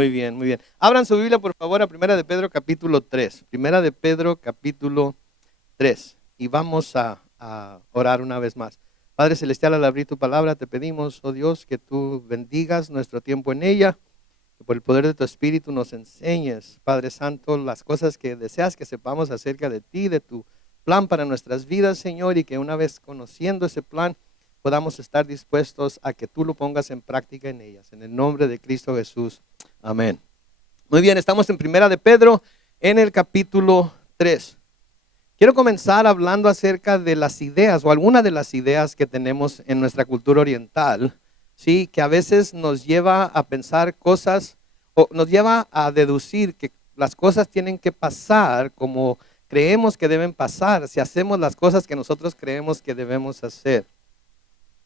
Muy bien, muy bien. Abran su Biblia, por favor, a Primera de Pedro, capítulo 3. Primera de Pedro, capítulo 3. Y vamos a orar una vez más. Padre Celestial, al abrir tu palabra, te pedimos, oh Dios, que tú bendigas nuestro tiempo en ella, que por el poder de tu Espíritu nos enseñes, Padre Santo, las cosas que deseas que sepamos acerca de ti, de tu plan para nuestras vidas, Señor, y que una vez conociendo ese plan, podamos estar dispuestos a que tú lo pongas en práctica en ellas. En el nombre de Cristo Jesús. Amén. Muy bien, estamos en Primera de Pedro, en el capítulo 3. Quiero comenzar hablando acerca de las ideas o algunas de las ideas que tenemos en nuestra cultura oriental, ¿sí? Que a veces nos lleva a pensar cosas o nos lleva a deducir que las cosas tienen que pasar como creemos que deben pasar si hacemos las cosas que nosotros creemos que debemos hacer.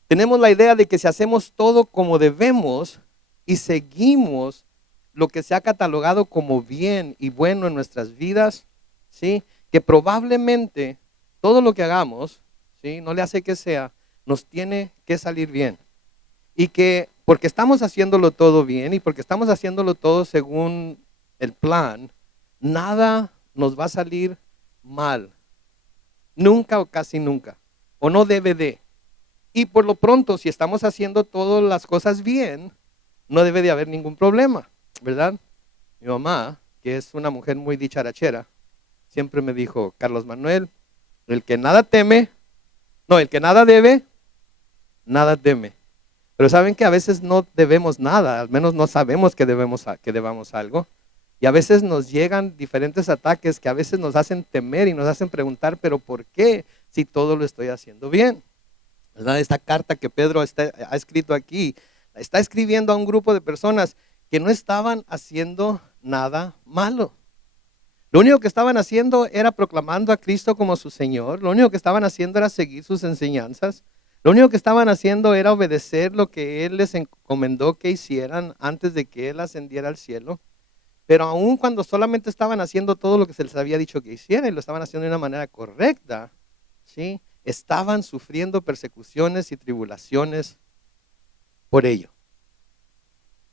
Tenemos la idea de que si hacemos todo como debemos y seguimos lo que se ha catalogado como bien y bueno en nuestras vidas, ¿sí? Que probablemente todo lo que hagamos, ¿sí? No le hace que sea, nos tiene que salir bien. Y que porque estamos haciéndolo todo bien y porque estamos haciéndolo todo según el plan, nada nos va a salir mal. Nunca o casi nunca. O no debe de. Y por lo pronto, si estamos haciendo todas las cosas bien, no debe de haber ningún problema, ¿verdad? Mi mamá, que es una mujer muy dicharachera, siempre me dijo, Carlos Manuel, el que nada teme, no, el que nada debe, nada teme. Pero saben que a veces no debemos nada, al menos no sabemos que debamos algo. Y a veces nos llegan diferentes ataques que a veces nos hacen temer y nos hacen preguntar, pero ¿por qué si todo lo estoy haciendo bien? ¿Verdad? Esta carta que Pedro ha escrito aquí, está escribiendo a un grupo de personas que no estaban haciendo nada malo. Lo único que estaban haciendo era proclamando a Cristo como su Señor. Lo único que estaban haciendo era seguir sus enseñanzas. Lo único que estaban haciendo era obedecer lo que Él les encomendó que hicieran antes de que Él ascendiera al cielo. Pero aun cuando solamente estaban haciendo todo lo que se les había dicho que hicieran y lo estaban haciendo de una manera correcta, ¿sí? Estaban sufriendo persecuciones y tribulaciones por ello.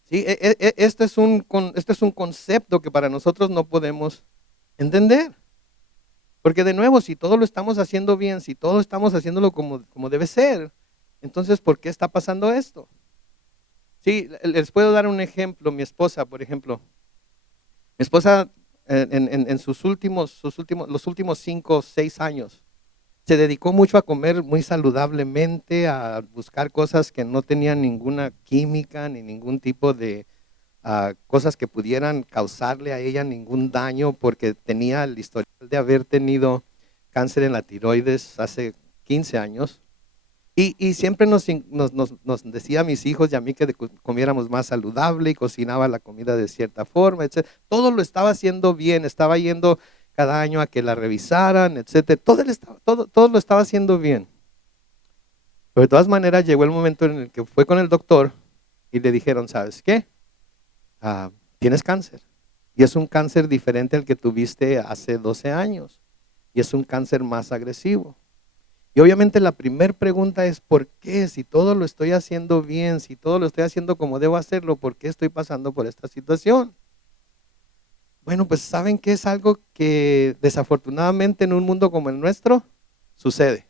¿Sí? Este es un concepto que para nosotros no podemos entender. Porque de nuevo, si todo lo estamos haciendo bien, si todo estamos haciéndolo como debe ser, entonces ¿por qué está pasando esto? Sí, les puedo dar un ejemplo. Mi esposa, por ejemplo. Mi esposa en los últimos 5 o 6 años, se dedicó mucho a comer muy saludablemente, a buscar cosas que no tenían ninguna química ni ningún tipo de cosas que pudieran causarle a ella ningún daño, porque tenía el historial de haber tenido cáncer en la tiroides hace 15 años. Y siempre nos decía a mis hijos y a mí que comiéramos más saludable y cocinaba la comida de cierta forma, etc. Todo lo estaba haciendo bien, estaba yendo cada año a que la revisaran, etc. Todo lo estaba haciendo bien. Pero de todas maneras llegó el momento en el que fue con el doctor y le dijeron, ¿sabes qué? Tienes cáncer. Y es un cáncer diferente al que tuviste hace 12 años. Y es un cáncer más agresivo. Y obviamente la primera pregunta es, ¿por qué? Si todo lo estoy haciendo bien, si todo lo estoy haciendo como debo hacerlo, ¿por qué estoy pasando por esta situación? Bueno, pues saben que es algo que desafortunadamente en un mundo como el nuestro sucede.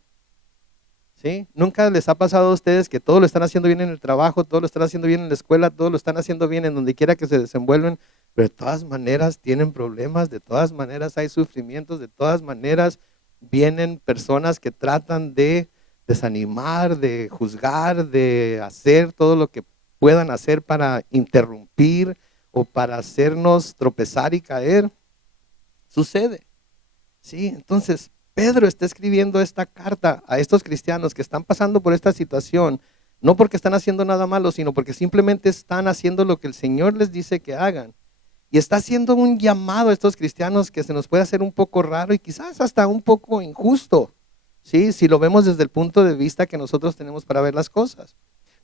¿Sí? ¿Nunca les ha pasado a ustedes que todo lo están haciendo bien en el trabajo, todo lo están haciendo bien en la escuela, todo lo están haciendo bien en donde quiera que se desenvuelven, pero de todas maneras tienen problemas, de todas maneras hay sufrimientos, de todas maneras vienen personas que tratan de desanimar, de juzgar, de hacer todo lo que puedan hacer para interrumpir o para hacernos tropezar y caer? Sucede. Sí, entonces Pedro está escribiendo esta carta a estos cristianos que están pasando por esta situación, no porque están haciendo nada malo, sino porque simplemente están haciendo lo que el Señor les dice que hagan. Y está haciendo un llamado a estos cristianos que se nos puede hacer un poco raro y quizás hasta un poco injusto, ¿sí? Si lo vemos desde el punto de vista que nosotros tenemos para ver las cosas.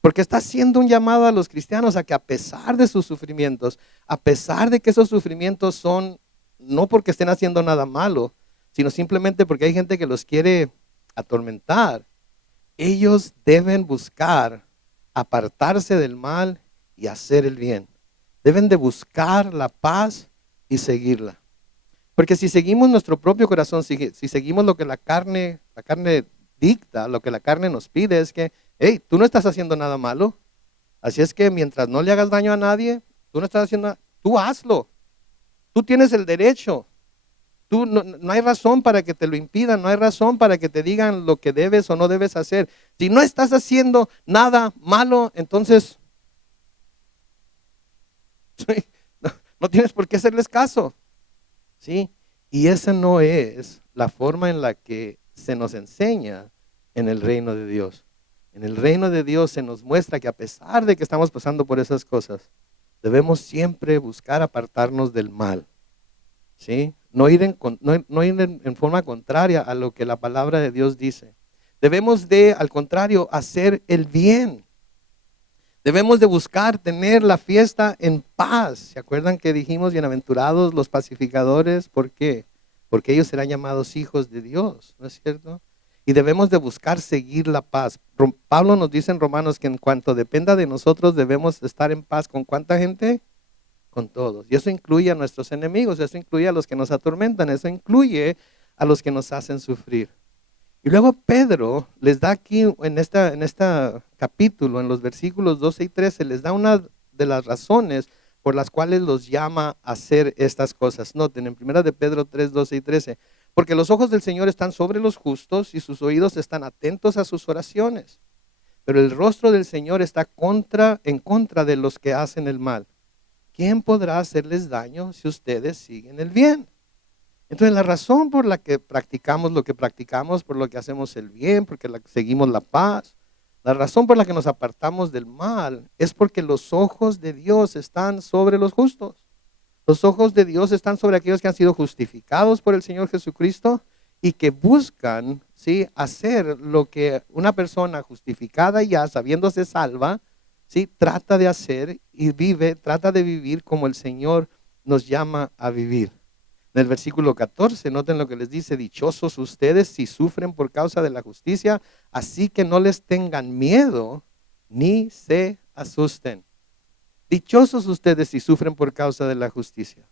Porque está haciendo un llamado a los cristianos a que a pesar de sus sufrimientos, a pesar de que esos sufrimientos son no porque estén haciendo nada malo, sino simplemente porque hay gente que los quiere atormentar, ellos deben buscar apartarse del mal y hacer el bien. Deben de buscar la paz y seguirla. Porque si seguimos nuestro propio corazón, si seguimos lo que la carne dicta, lo que la carne nos pide es que, hey, tú no estás haciendo nada malo. Así es que mientras no le hagas daño a nadie, tú no estás haciendo nada, tú hazlo. Tú tienes el derecho. Tú no hay razón para que te lo impidan, no hay razón para que te digan lo que debes o no debes hacer. Si no estás haciendo nada malo, entonces no, no tienes por qué hacerles caso. ¿Sí? Y esa no es la forma en la que se nos enseña en el reino de Dios. En el reino de Dios se nos muestra que a pesar de que estamos pasando por esas cosas, debemos siempre buscar apartarnos del mal. ¿Sí? No ir, no ir en forma contraria a lo que la palabra de Dios dice. Debemos de, al contrario, hacer el bien. Debemos de buscar tener la fiesta en paz. ¿Se acuerdan que dijimos bienaventurados los pacificadores? ¿Por qué? Porque ellos serán llamados hijos de Dios, ¿no es cierto? Y debemos de buscar seguir la paz. Pablo nos dice en Romanos que en cuanto dependa de nosotros debemos estar en paz. ¿Con cuánta gente? Con todos. Y eso incluye a nuestros enemigos, eso incluye a los que nos atormentan, eso incluye a los que nos hacen sufrir. Y luego Pedro les da aquí en esta capítulo, en los versículos 12 y 13, les da una de las razones por las cuales los llama a hacer estas cosas. Noten, en 1 de Pedro 3, 12 y 13, porque los ojos del Señor están sobre los justos y sus oídos están atentos a sus oraciones. Pero el rostro del Señor está en contra de los que hacen el mal. ¿Quién podrá hacerles daño si ustedes siguen el bien? Entonces la razón por la que practicamos lo que practicamos, por lo que hacemos el bien, porque seguimos la paz, la razón por la que nos apartamos del mal es porque los ojos de Dios están sobre los justos. Los ojos de Dios están sobre aquellos que han sido justificados por el Señor Jesucristo y que buscan, ¿sí?, hacer lo que una persona justificada ya sabiéndose salva, ¿sí?, trata de hacer y trata de vivir como el Señor nos llama a vivir. En el versículo 14, noten lo que les dice: dichosos ustedes si sufren por causa de la justicia, así que no les tengan miedo ni se asusten. Dichosos ustedes si sufren por causa de la justicia.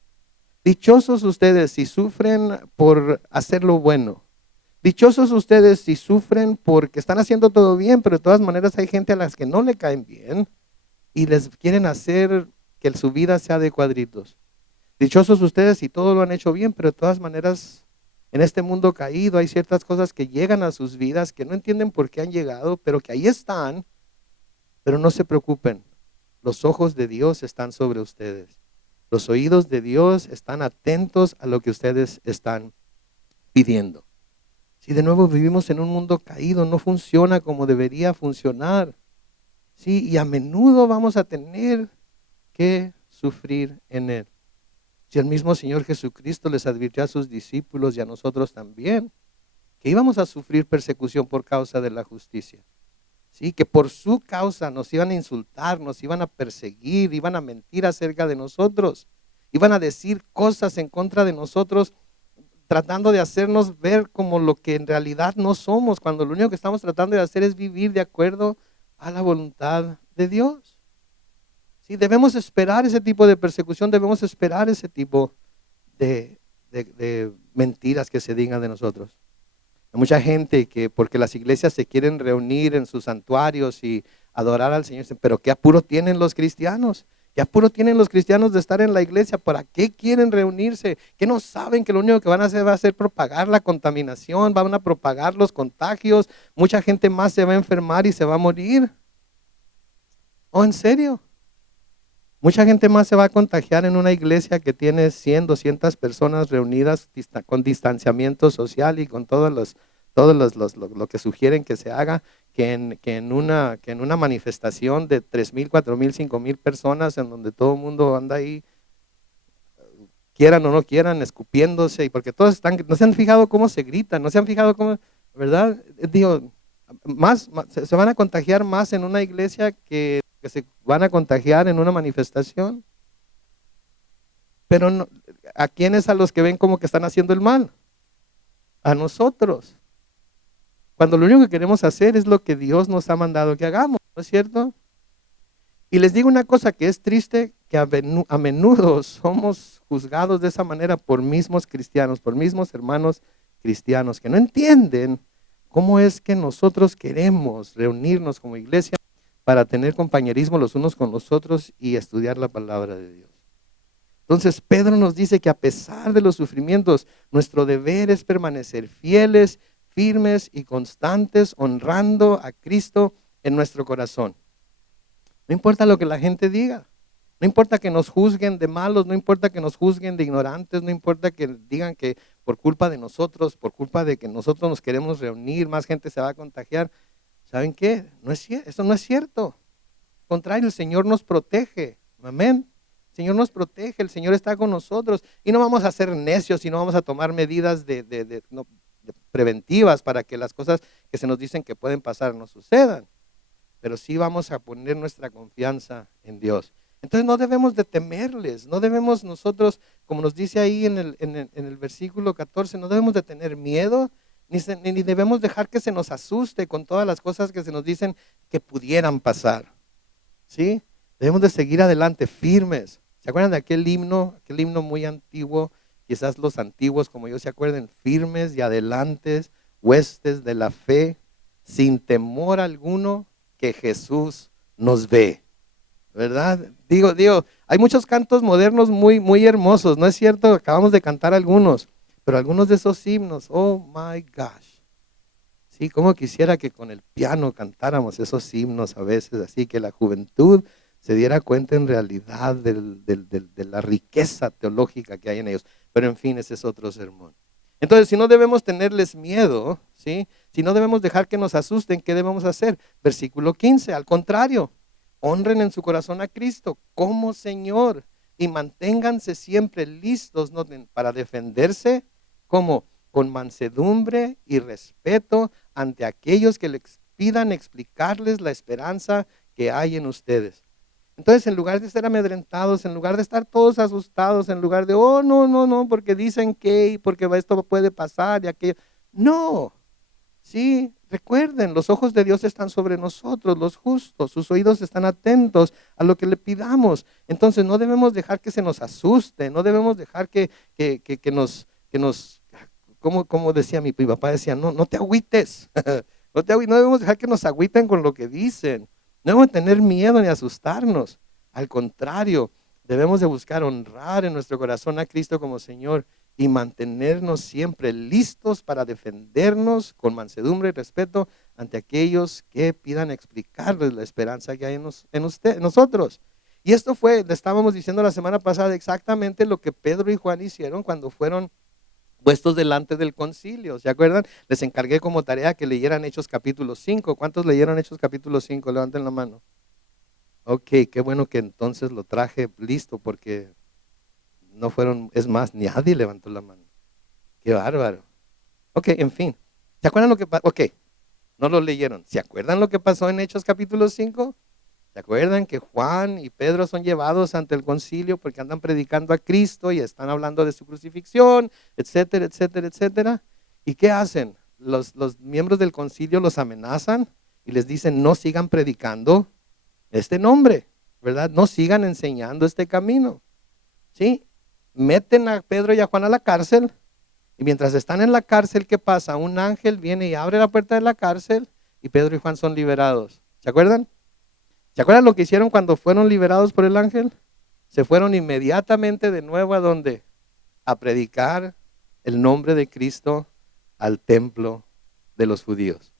Dichosos ustedes si sufren por hacer lo bueno. Dichosos ustedes si sufren porque están haciendo todo bien, pero de todas maneras hay gente a las que no le caen bien y les quieren hacer que su vida sea de cuadritos. Dichosos ustedes si todo lo han hecho bien, pero de todas maneras en este mundo caído hay ciertas cosas que llegan a sus vidas que no entienden por qué han llegado, pero que ahí están. Pero no se preocupen, los ojos de Dios están sobre ustedes. Los oídos de Dios están atentos a lo que ustedes están pidiendo. Si de nuevo vivimos en un mundo caído, no funciona como debería funcionar. Sí, y a menudo vamos a tener que sufrir en él. Si el mismo Señor Jesucristo les advirtió a sus discípulos y a nosotros también, que íbamos a sufrir persecución por causa de la justicia. Sí, que por su causa nos iban a insultar, nos iban a perseguir, iban a mentir acerca de nosotros, iban a decir cosas en contra de nosotros, tratando de hacernos ver como lo que en realidad no somos, cuando lo único que estamos tratando de hacer es vivir de acuerdo a la voluntad de Dios. Sí, debemos esperar ese tipo de persecución, debemos esperar ese tipo de mentiras que se digan de nosotros. Hay mucha gente que porque las iglesias se quieren reunir en sus santuarios y adorar al Señor, pero ¿qué apuro tienen los cristianos? ¿Qué apuro tienen los cristianos de estar en la iglesia? ¿Para qué quieren reunirse? ¿Qué no saben que lo único que van a hacer va a ser propagar la contaminación, van a propagar los contagios? Mucha gente más se va a enfermar y se va a morir. ¿Oh, en serio? Mucha gente más se va a contagiar en una iglesia que tiene 100, 200 personas reunidas con distanciamiento social y con lo que sugieren que se haga, que en una manifestación de 3,000, 4,000, 5,000 personas en donde todo el mundo anda ahí, quieran o no quieran, escupiéndose, y porque todos no se han fijado cómo se gritan, no se han fijado cómo, ¿verdad? Digo, se van a contagiar más en una iglesia que se van a contagiar en una manifestación. Pero no, ¿a quiénes? A los que ven como que están haciendo el mal. A nosotros. Cuando lo único que queremos hacer es lo que Dios nos ha mandado que hagamos, ¿no es cierto? Y les digo una cosa que es triste, que a menudo somos juzgados de esa manera por mismos cristianos, por mismos hermanos cristianos que no entienden cómo es que nosotros queremos reunirnos como iglesia para tener compañerismo los unos con los otros y estudiar la palabra de Dios. Entonces Pedro nos dice que a pesar de los sufrimientos, nuestro deber es permanecer fieles, firmes y constantes, honrando a Cristo en nuestro corazón. No importa lo que la gente diga, no importa que nos juzguen de malos, no importa que nos juzguen de ignorantes, no importa que digan que por culpa de nosotros, por culpa de que nosotros nos queremos reunir, más gente se va a contagiar. ¿Saben qué? Eso no es cierto. Al contrario, el Señor nos protege. Amén. El Señor nos protege, el Señor está con nosotros y no vamos a ser necios y no vamos a tomar medidas preventivas para que las cosas que se nos dicen que pueden pasar no sucedan. Pero sí vamos a poner nuestra confianza en Dios. Entonces no debemos de temerles, no debemos nosotros, como nos dice ahí en el versículo 14, no debemos de tener miedo, ni debemos dejar que se nos asuste con todas las cosas que se nos dicen que pudieran pasar. ¿Sí? Debemos de seguir adelante firmes. ¿Se acuerdan de aquel himno muy antiguo? Quizás los antiguos como yo se acuerden, firmes y adelantes, huestes de la fe, sin temor alguno, que Jesús nos ve. ¿Verdad? Digo, hay muchos cantos modernos muy, muy hermosos, ¿no es cierto? Acabamos de cantar algunos, pero algunos de esos himnos, oh my gosh. Sí, como quisiera que con el piano cantáramos esos himnos a veces, así que la juventud se diera cuenta en realidad de la riqueza teológica que hay en ellos. Pero en fin, ese es otro sermón. Entonces, si no debemos tenerles miedo, ¿sí? Si no debemos dejar que nos asusten, ¿qué debemos hacer? Versículo 15, al contrario, honren en su corazón a Cristo como Señor y manténganse siempre listos, ¿no?, para defenderse, como con mansedumbre y respeto ante aquellos que les pidan explicarles la esperanza que hay en ustedes. Entonces, en lugar de estar amedrentados, en lugar de estar todos asustados, en lugar de, oh, no, porque dicen que, y porque esto puede pasar y aquello. No, sí, recuerden, los ojos de Dios están sobre nosotros, los justos, sus oídos están atentos a lo que le pidamos. Entonces, no debemos dejar que se nos asuste, no debemos dejar que nos, como decía mi papá, decía, no te agüites, no debemos dejar que nos agüiten con lo que dicen. No debemos tener miedo ni asustarnos. Al contrario, debemos de buscar honrar en nuestro corazón a Cristo como Señor y mantenernos siempre listos para defendernos con mansedumbre y respeto ante aquellos que pidan explicarles la esperanza que hay en nosotros. Y esto le estábamos diciendo la semana pasada, exactamente lo que Pedro y Juan hicieron cuando fueron puestos delante del concilio. ¿Se acuerdan? Les encargué como tarea que leyeran Hechos capítulo 5. ¿Cuántos leyeron Hechos capítulo 5? Levanten la mano. Ok, qué bueno que entonces lo traje listo porque no fueron, es más, nadie levantó la mano. Qué bárbaro. Ok, en fin. ¿Se acuerdan lo que pasó? Ok, no lo leyeron. ¿Se acuerdan lo que pasó en Hechos capítulo 5? ¿Se acuerdan que Juan y Pedro son llevados ante el concilio porque andan predicando a Cristo y están hablando de su crucifixión, etcétera, etcétera, etcétera? ¿Y qué hacen? Los miembros del concilio los amenazan y les dicen, no sigan predicando este nombre, ¿verdad? No sigan enseñando este camino, ¿sí? Meten a Pedro y a Juan a la cárcel y mientras están en la cárcel, ¿qué pasa? Un ángel viene y abre la puerta de la cárcel y Pedro y Juan son liberados. ¿Se acuerdan? ¿Se acuerdan lo que hicieron cuando fueron liberados por el ángel? Se fueron inmediatamente de nuevo ¿a dónde? A predicar el nombre de Cristo al templo de los judíos.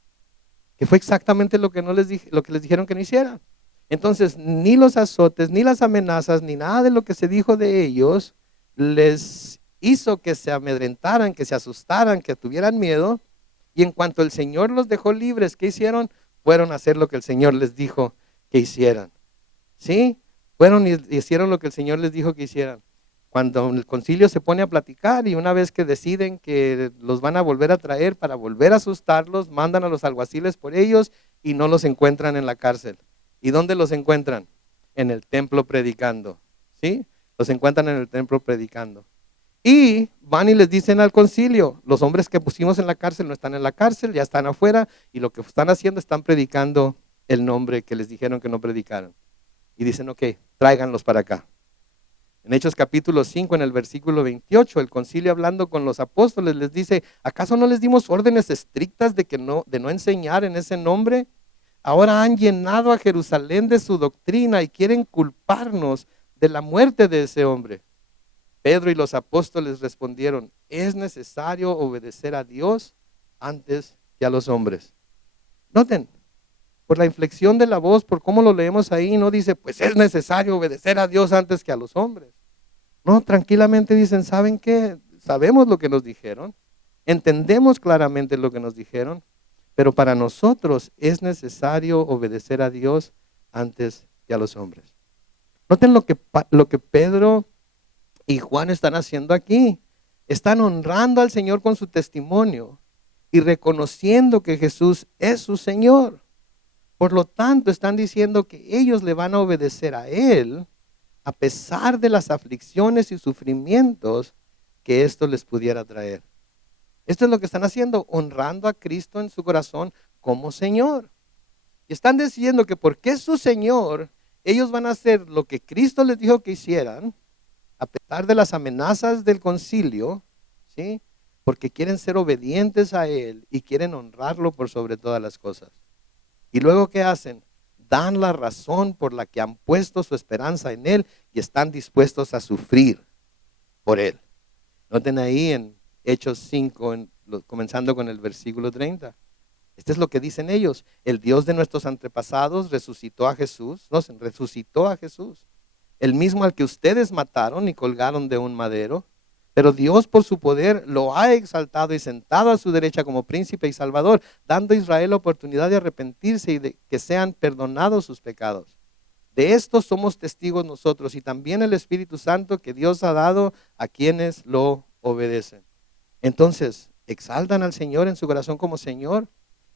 Que fue exactamente lo que les dijeron que no hicieran. Entonces, ni los azotes, ni las amenazas, ni nada de lo que se dijo de ellos les hizo que se amedrentaran, que se asustaran, que tuvieran miedo. Y en cuanto el Señor los dejó libres, ¿qué hicieron? Fueron a hacer lo que el Señor les dijo que hicieran. ¿Sí? Fueron y hicieron lo que el Señor les dijo que hicieran. Cuando el concilio se pone a platicar y una vez que deciden que los van a volver a traer para volver a asustarlos, mandan a los alguaciles por ellos y no los encuentran en la cárcel. ¿Y dónde los encuentran? En el templo predicando. ¿Sí? Los encuentran en el templo predicando. Y van y les dicen al concilio, los hombres que pusimos en la cárcel no están en la cárcel, ya están afuera y lo que están haciendo están predicando el nombre que les dijeron que no predicaran. Y dicen, ok, tráiganlos para acá. En Hechos capítulo 5, en el versículo 28, el concilio hablando con los apóstoles les dice, ¿acaso no les dimos órdenes estrictas de no enseñar en ese nombre? Ahora han llenado a Jerusalén de su doctrina y quieren culparnos de la muerte de ese hombre. Pedro y los apóstoles respondieron, es necesario obedecer a Dios antes que a los hombres. Noten, por la inflexión de la voz, por cómo lo leemos ahí, no dice, pues es necesario obedecer a Dios antes que a los hombres. No, tranquilamente dicen, ¿saben qué? Sabemos lo que nos dijeron, entendemos claramente lo que nos dijeron, pero para nosotros es necesario obedecer a Dios antes que a los hombres. Noten lo que Pedro y Juan están haciendo aquí. Están honrando al Señor con su testimonio y reconociendo que Jesús es su Señor. Por lo tanto, están diciendo que ellos le van a obedecer a Él a pesar de las aflicciones y sufrimientos que esto les pudiera traer. Esto es lo que están haciendo, honrando a Cristo en su corazón como Señor. Y están diciendo que porque es su Señor, ellos van a hacer lo que Cristo les dijo que hicieran, a pesar de las amenazas del concilio, ¿sí? Porque quieren ser obedientes a Él y quieren honrarlo por sobre todas las cosas. Y luego, ¿qué hacen? Dan la razón por la que han puesto su esperanza en Él y están dispuestos a sufrir por Él. Noten ahí en Hechos 5, comenzando con el versículo 30. Esto es lo que dicen ellos. El Dios de nuestros antepasados resucitó a Jesús. No, resucitó a Jesús. El mismo al que ustedes mataron y colgaron de un madero. Pero Dios por su poder lo ha exaltado y sentado a su derecha como príncipe y salvador, dando a Israel la oportunidad de arrepentirse y de que sean perdonados sus pecados. De esto somos testigos nosotros y también el Espíritu Santo que Dios ha dado a quienes lo obedecen. Entonces, exaltan al Señor en su corazón como Señor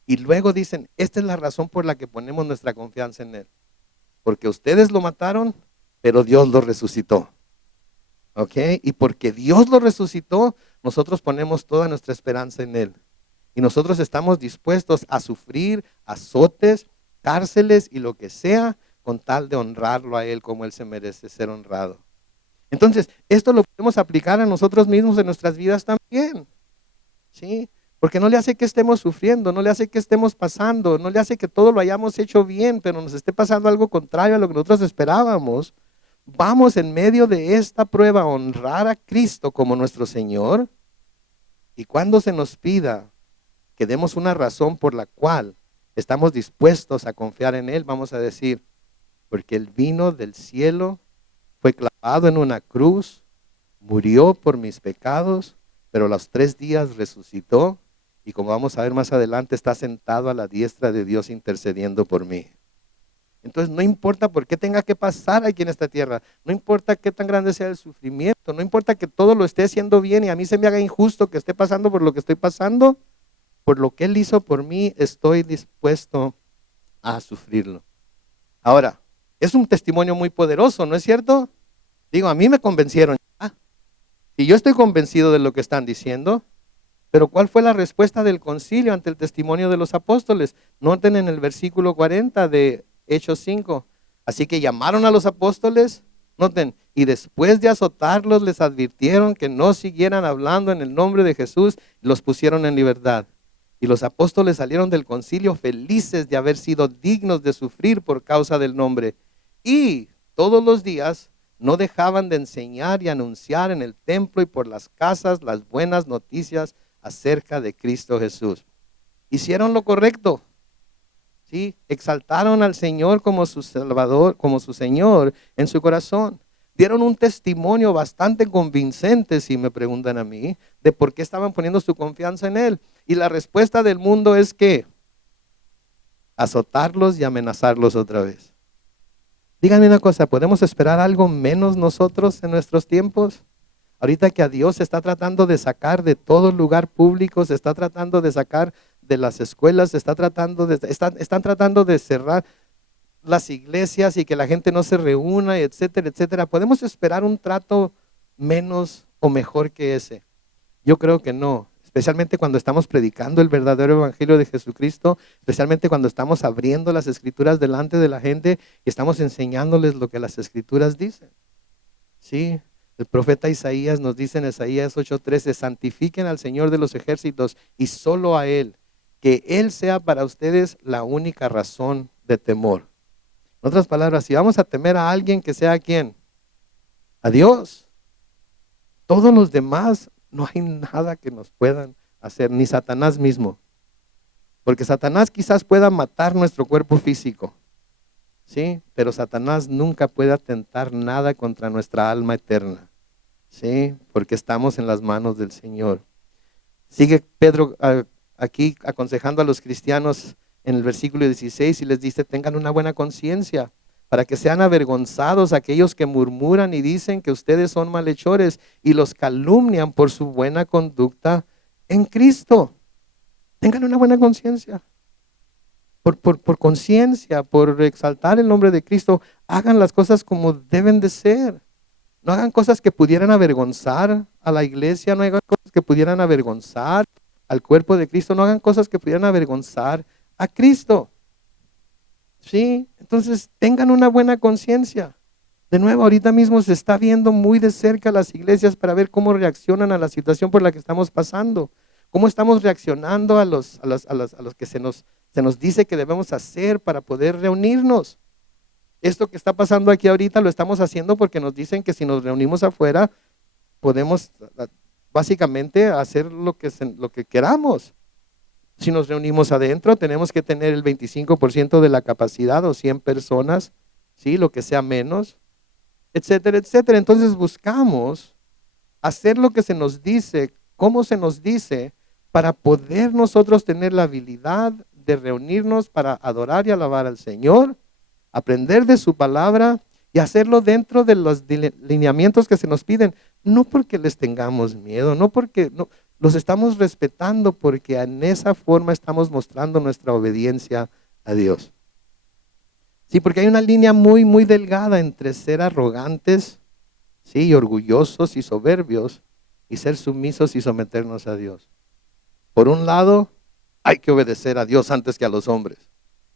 y luego dicen, esta es la razón por la que ponemos nuestra confianza en Él. Porque ustedes lo mataron, pero Dios lo resucitó. ¿Ok? Y porque Dios lo resucitó, nosotros ponemos toda nuestra esperanza en Él. Y nosotros estamos dispuestos a sufrir azotes, cárceles y lo que sea, con tal de honrarlo a Él como Él se merece ser honrado. Entonces, esto lo podemos aplicar a nosotros mismos en nuestras vidas también. ¿Sí? Porque no le hace que estemos sufriendo, no le hace que estemos pasando, no le hace que todo lo hayamos hecho bien, pero nos esté pasando algo contrario a lo que nosotros esperábamos. Vamos en medio de esta prueba a honrar a Cristo como nuestro Señor. Y cuando se nos pida que demos una razón por la cual estamos dispuestos a confiar en Él, vamos a decir, porque Él vino del cielo, fue clavado en una cruz, murió por mis pecados, pero a los 3 días resucitó y como vamos a ver más adelante, está sentado a la diestra de Dios intercediendo por mí. Entonces no importa por qué tenga que pasar aquí en esta tierra, no importa qué tan grande sea el sufrimiento, no importa que todo lo esté haciendo bien y a mí se me haga injusto que esté pasando por lo que estoy pasando, por lo que Él hizo por mí, estoy dispuesto a sufrirlo. Ahora, es un testimonio muy poderoso, ¿no es cierto? Digo, a mí me convencieron. Y yo estoy convencido de lo que están diciendo, pero ¿cuál fue la respuesta del concilio ante el testimonio de los apóstoles? Noten en el versículo 40 de Hechos 5. Así que llamaron a los apóstoles, noten, y después de azotarlos les advirtieron que no siguieran hablando en el nombre de Jesús y los pusieron en libertad. Y los apóstoles salieron del concilio felices de haber sido dignos de sufrir por causa del nombre. Y todos los días no dejaban de enseñar y anunciar en el templo y por las casas las buenas noticias acerca de Cristo Jesús. Hicieron lo correcto. ¿Sí? Exaltaron al Señor como su Salvador, como su Señor en su corazón. Dieron un testimonio bastante convincente, si me preguntan a mí, de por qué estaban poniendo su confianza en Él. Y la respuesta del mundo es que azotarlos y amenazarlos otra vez. Díganme una cosa, ¿podemos esperar algo menos nosotros en nuestros tiempos? Ahorita que a Dios se está tratando de sacar de todo lugar público, se está tratando de sacar de las escuelas, están tratando de cerrar las iglesias y que la gente no se reúna, etcétera, etcétera. ¿Podemos esperar un trato menos o mejor que ese? Yo creo que no, especialmente cuando estamos predicando el verdadero evangelio de Jesucristo, especialmente cuando estamos abriendo las escrituras delante de la gente y estamos enseñándoles lo que las escrituras dicen. ¿sí? El profeta Isaías nos dice en Isaías 8:13, santifiquen al Señor de los ejércitos y solo a Él, que Él sea para ustedes la única razón de temor. En otras palabras, si vamos a temer a alguien, que sea ¿quién? A Dios. Todos los demás, no hay nada que nos puedan hacer, ni Satanás mismo. Porque Satanás quizás pueda matar nuestro cuerpo físico, ¿sí? Pero Satanás nunca puede atentar nada contra nuestra alma eterna, ¿sí? Porque estamos en las manos del Señor. Sigue Pedro aquí aconsejando a los cristianos en el versículo 16 y les dice, tengan una buena conciencia para que sean avergonzados aquellos que murmuran y dicen que ustedes son malhechores y los calumnian por su buena conducta en Cristo. Tengan una buena conciencia. Por conciencia, por exaltar el nombre de Cristo, hagan las cosas como deben de ser. No hagan cosas que pudieran avergonzar a la iglesia, no hagan cosas que pudieran avergonzar al cuerpo de Cristo, no hagan cosas que pudieran avergonzar a Cristo. ¿Sí? Entonces, tengan una buena conciencia. De nuevo, ahorita mismo se está viendo muy de cerca las iglesias para ver cómo reaccionan a la situación por la que estamos pasando. Cómo estamos reaccionando a los que se nos dice que debemos hacer para poder reunirnos. Esto que está pasando aquí ahorita lo estamos haciendo porque nos dicen que si nos reunimos afuera, podemos básicamente hacer lo que queramos. Si nos reunimos adentro, tenemos que tener el 25% de la capacidad o 100 personas, ¿sí? Lo que sea menos, etcétera, etcétera. Entonces buscamos hacer lo que se nos dice, cómo se nos dice, para poder nosotros tener la habilidad de reunirnos para adorar y alabar al Señor, aprender de su palabra y hacerlo dentro de los lineamientos que se nos piden, no porque les tengamos miedo, no porque no, los estamos respetando, porque en esa forma estamos mostrando nuestra obediencia a Dios. Sí, porque hay una línea muy, muy delgada entre ser arrogantes, sí, y orgullosos y soberbios, y ser sumisos y someternos a Dios. Por un lado, hay que obedecer a Dios antes que a los hombres.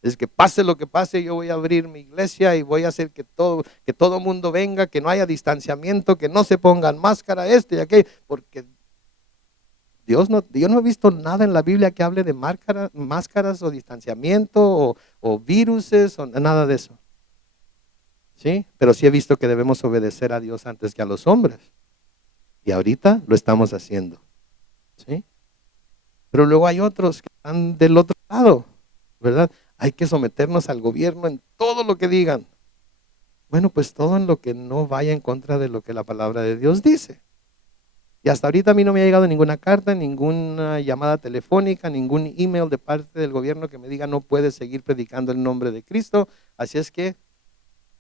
Es que pase lo que pase, yo voy a abrir mi iglesia y voy a hacer que todo mundo venga, que no haya distanciamiento, que no se pongan máscara, y aquello, porque yo no he visto nada en la Biblia que hable de máscaras o distanciamiento o viruses o nada de eso. ¿Sí? Pero sí he visto que debemos obedecer a Dios antes que a los hombres. Y ahorita lo estamos haciendo. ¿Sí? Pero luego hay otros que están del otro lado, ¿verdad? Hay que someternos al gobierno en todo lo que digan. Bueno, pues todo en lo que no vaya en contra de lo que la palabra de Dios dice. Y hasta ahorita a mí no me ha llegado ninguna carta, ninguna llamada telefónica, ningún email de parte del gobierno que me diga no puedes seguir predicando el nombre de Cristo. Así es que,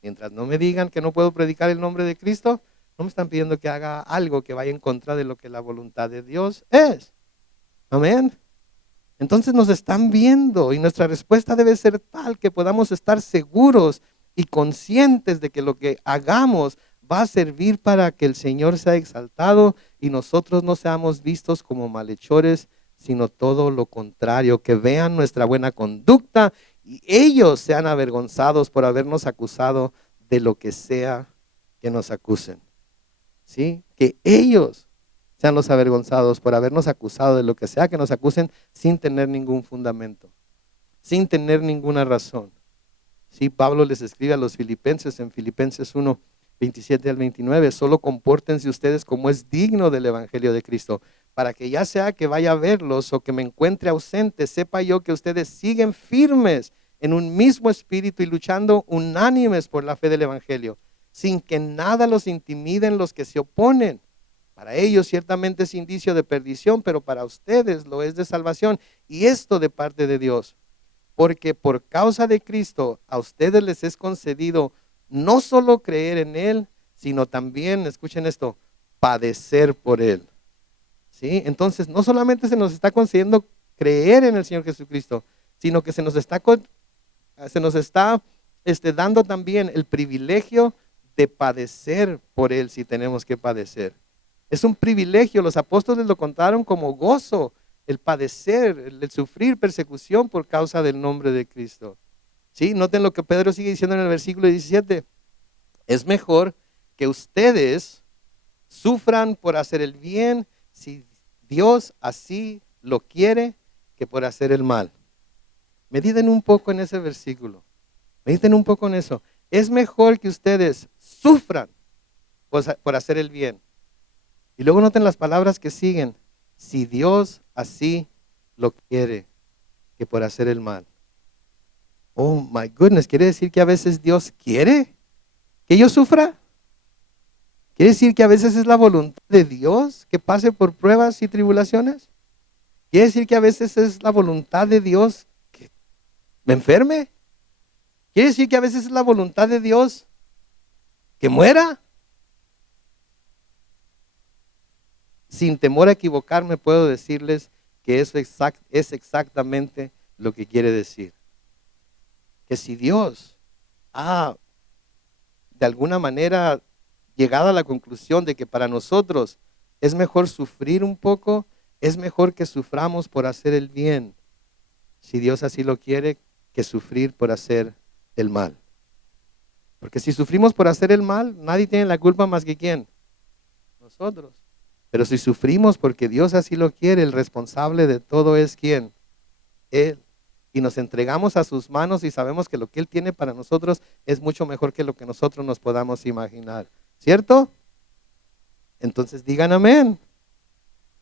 mientras no me digan que no puedo predicar el nombre de Cristo, no me están pidiendo que haga algo que vaya en contra de lo que la voluntad de Dios es. Amén. Entonces nos están viendo y nuestra respuesta debe ser tal que podamos estar seguros y conscientes de que lo que hagamos va a servir para que el Señor sea exaltado y nosotros no seamos vistos como malhechores, sino todo lo contrario, que vean nuestra buena conducta y ellos sean avergonzados por habernos acusado de lo que sea que nos acusen. ¿Sí? Que ellos sean los avergonzados por habernos acusado de lo que sea que nos acusen sin tener ningún fundamento, sin tener ninguna razón. Sí, Pablo les escribe a los filipenses en Filipenses 1, 27 al 29, solo compórtense ustedes como es digno del evangelio de Cristo, para que ya sea que vaya a verlos o que me encuentre ausente, sepa yo que ustedes siguen firmes en un mismo espíritu y luchando unánimes por la fe del evangelio, sin que nada los intimiden los que se oponen. Para ellos ciertamente es indicio de perdición, pero para ustedes lo es de salvación, y esto de parte de Dios. Porque por causa de Cristo a ustedes les es concedido no solo creer en Él, sino también, escuchen esto, padecer por Él. ¿Sí? Entonces, no solamente se nos está concediendo creer en el Señor Jesucristo, sino que se nos está dando también el privilegio de padecer por Él si tenemos que padecer. Es un privilegio, los apóstoles lo contaron como gozo, el padecer, el sufrir persecución por causa del nombre de Cristo. ¿Sí? Noten lo que Pedro sigue diciendo en el versículo 17. Es mejor que ustedes sufran por hacer el bien si Dios así lo quiere que por hacer el mal. Mediten un poco en ese versículo. Mediten un poco en eso. Es mejor que ustedes sufran por hacer el bien. Y luego noten las palabras que siguen. Si Dios así lo quiere que por hacer el mal. Oh my goodness, ¿quiere decir que a veces Dios quiere que yo sufra? ¿Quiere decir que a veces es la voluntad de Dios que pase por pruebas y tribulaciones? ¿Quiere decir que a veces es la voluntad de Dios que me enferme? ¿Quiere decir que a veces es la voluntad de Dios que muera? Sin temor a equivocarme, puedo decirles que eso es exactamente lo que quiere decir. Que si Dios ha de alguna manera llegado a la conclusión de que para nosotros es mejor sufrir un poco, es mejor que suframos por hacer el bien, si Dios así lo quiere, que sufrir por hacer el mal. Porque si sufrimos por hacer el mal, nadie tiene la culpa más que ¿quién? Nosotros. Pero si sufrimos porque Dios así lo quiere, el responsable de todo es ¿quién? Él. Y nos entregamos a sus manos y sabemos que lo que Él tiene para nosotros es mucho mejor que lo que nosotros nos podamos imaginar. ¿Cierto? Entonces digan amén.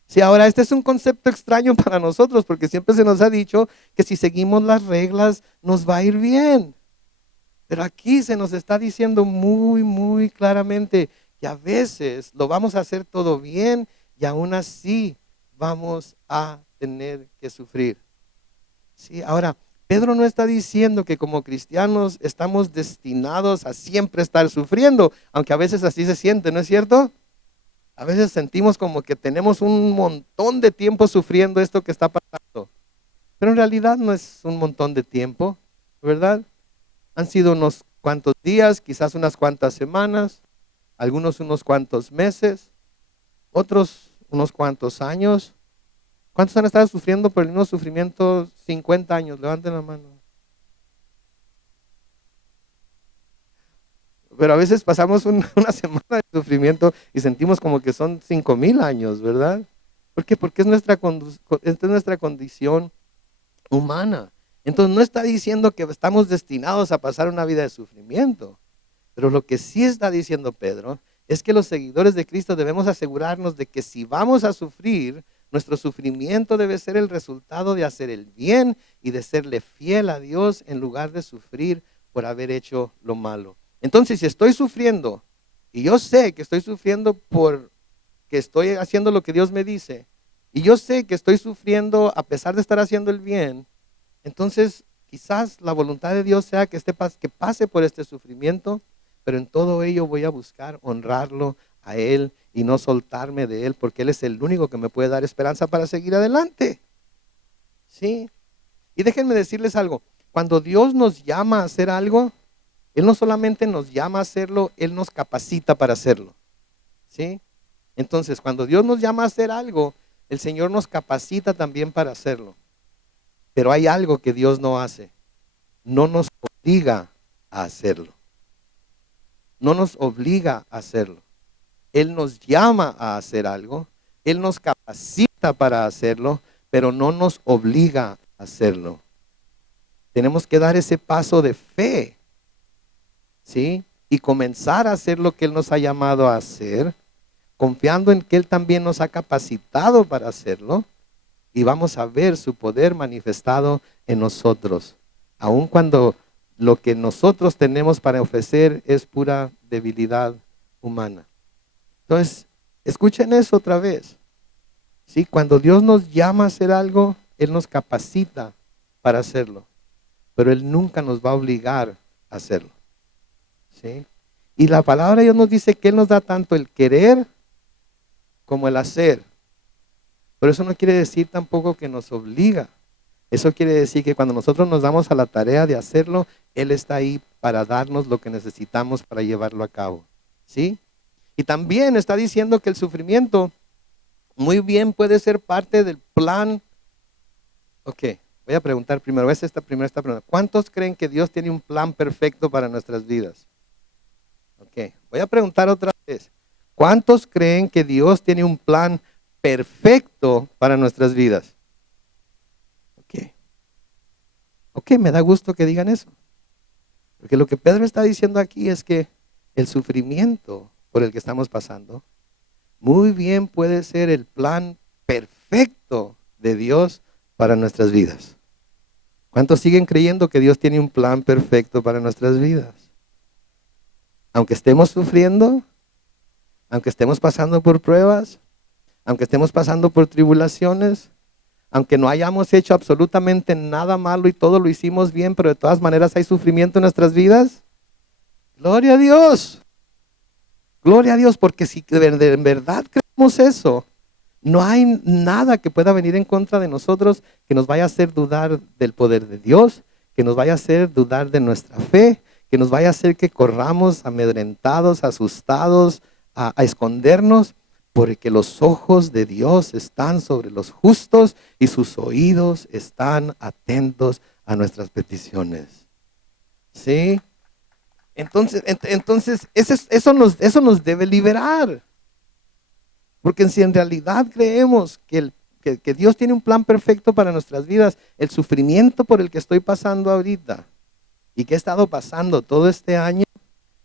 Sí, ahora este es un concepto extraño para nosotros porque siempre se nos ha dicho que si seguimos las reglas nos va a ir bien. Pero aquí se nos está diciendo muy claramente que a veces lo vamos a hacer todo bien y aún así vamos a tener que sufrir. Sí, ahora, Pedro no está diciendo que como cristianos estamos destinados a siempre estar sufriendo, aunque a veces así se siente, ¿no es cierto? A veces sentimos como que tenemos un montón de tiempo sufriendo esto que está pasando, pero en realidad no es un montón de tiempo, ¿verdad? Han sido unos cuantos días, quizás unas cuantas semanas, algunos unos cuantos meses, otros unos cuantos años. ¿Cuántos han estado sufriendo por el mismo sufrimiento 50 años? Levanten la mano. Pero a veces pasamos una semana de sufrimiento y sentimos como que son 5,000 años, ¿verdad? ¿Por qué? Porque esta es nuestra condición humana. Entonces no está diciendo que estamos destinados a pasar una vida de sufrimiento. Pero lo que sí está diciendo Pedro es que los seguidores de Cristo debemos asegurarnos de que si vamos a sufrir, nuestro sufrimiento debe ser el resultado de hacer el bien y de serle fiel a Dios en lugar de sufrir por haber hecho lo malo. Entonces, si estoy sufriendo y yo sé que estoy sufriendo por que estoy haciendo lo que Dios me dice, y yo sé que estoy sufriendo a pesar de estar haciendo el bien, entonces quizás la voluntad de Dios sea que pase por este sufrimiento, pero en todo ello voy a buscar honrarlo a Él y no soltarme de Él, porque Él es el único que me puede dar esperanza para seguir adelante. ¿Sí? Y déjenme decirles algo, cuando Dios nos llama a hacer algo, Él no solamente nos llama a hacerlo, Él nos capacita para hacerlo. ¿Sí? Entonces, cuando Dios nos llama a hacer algo, el Señor nos capacita también para hacerlo. Pero hay algo que Dios no hace. No nos obliga a hacerlo. No nos obliga a hacerlo. Él nos llama a hacer algo. Él nos capacita para hacerlo, pero no nos obliga a hacerlo. Tenemos que dar ese paso de fe, ¿sí? Y comenzar a hacer lo que Él nos ha llamado a hacer, confiando en que Él también nos ha capacitado para hacerlo. Y vamos a ver su poder manifestado en nosotros, aun cuando lo que nosotros tenemos para ofrecer es pura debilidad humana. Entonces, escuchen eso otra vez. ¿Sí? Cuando Dios nos llama a hacer algo, Él nos capacita para hacerlo, pero Él nunca nos va a obligar a hacerlo. ¿Sí? Y la palabra de Dios nos dice que Él nos da tanto el querer como el hacer. Pero eso no quiere decir tampoco que nos obliga. Eso quiere decir que cuando nosotros nos damos a la tarea de hacerlo, Él está ahí para darnos lo que necesitamos para llevarlo a cabo. ¿Sí? Y también está diciendo que el sufrimiento muy bien puede ser parte del plan. Ok, voy a preguntar primero, esta pregunta. ¿Cuántos creen que Dios tiene un plan perfecto para nuestras vidas? Ok, Voy a preguntar otra vez. ¿Cuántos creen que Dios tiene un plan perfecto para nuestras vidas? Ok. Ok, me da gusto que digan eso. Porque lo que Pedro está diciendo aquí es que el sufrimiento por el que estamos pasando muy bien puede ser el plan perfecto de Dios para nuestras vidas. ¿Cuántos siguen creyendo que Dios tiene un plan perfecto para nuestras vidas? Aunque estemos sufriendo, aunque estemos pasando por pruebas, aunque estemos pasando por tribulaciones, aunque no hayamos hecho absolutamente nada malo y todo lo hicimos bien, pero de todas maneras hay sufrimiento en nuestras vidas. Gloria a Dios. Gloria a Dios, porque si en verdad creemos eso, no hay nada que pueda venir en contra de nosotros que nos vaya a hacer dudar del poder de Dios, que nos vaya a hacer dudar de nuestra fe, que nos vaya a hacer que corramos amedrentados, asustados, a escondernos, porque los ojos de Dios están sobre los justos y sus oídos están atentos a nuestras peticiones. ¿Sí? Entonces eso nos debe liberar. Porque si en realidad creemos que Dios tiene un plan perfecto para nuestras vidas, el sufrimiento por el que estoy pasando ahorita y que he estado pasando todo este año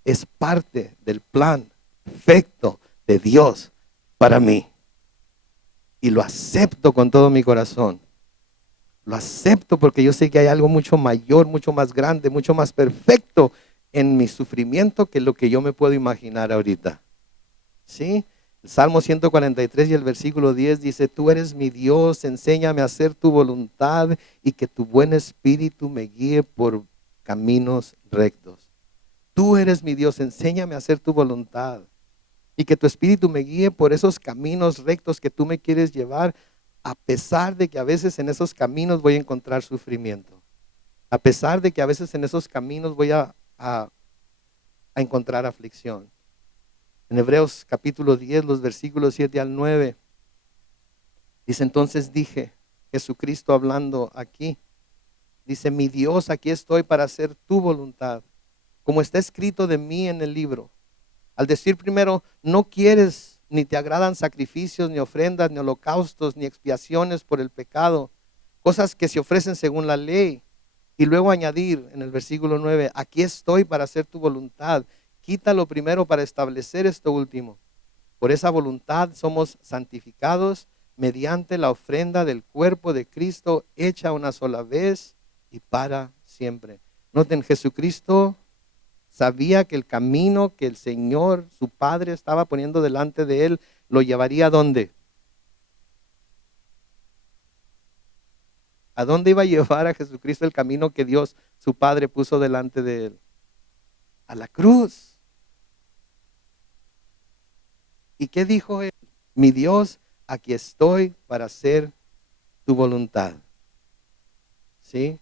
es parte del plan perfecto de Dios para mí. Y lo acepto con todo mi corazón. Lo acepto porque yo sé que hay algo mucho mayor, mucho más grande, mucho más perfecto en mi sufrimiento que lo que yo me puedo imaginar ahorita. ¿Sí? El Salmo 143 y el versículo 10 dice, tú eres mi Dios, enséñame a hacer tu voluntad y que tu buen espíritu me guíe por caminos rectos. Tú eres mi Dios, enséñame a hacer tu voluntad y que tu espíritu me guíe por esos caminos rectos que tú me quieres llevar, a pesar de que a veces en esos caminos voy a encontrar sufrimiento, a pesar de que a veces en esos caminos voy a encontrar aflicción. En Hebreos capítulo 10, los versículos 7 al 9, dice, entonces dije, Jesucristo hablando aquí, dice, mi Dios, aquí estoy para hacer tu voluntad, como está escrito de mí en el libro. Al decir primero, no quieres ni te agradan sacrificios, ni ofrendas, ni holocaustos, ni expiaciones por el pecado, cosas que se ofrecen según la ley. Y luego añadir en el versículo 9, aquí estoy para hacer tu voluntad. Quítalo primero para establecer esto último. Por esa voluntad somos santificados mediante la ofrenda del cuerpo de Cristo hecha una sola vez y para siempre. Noten, Jesucristo sabía que el camino que el Señor, su Padre, estaba poniendo delante de él, lo llevaría ¿a dónde? ¿A dónde iba a llevar a Jesucristo el camino que Dios, su Padre, puso delante de él? A la cruz. ¿Y qué dijo él? Mi Dios, aquí estoy para hacer tu voluntad. ¿Sí?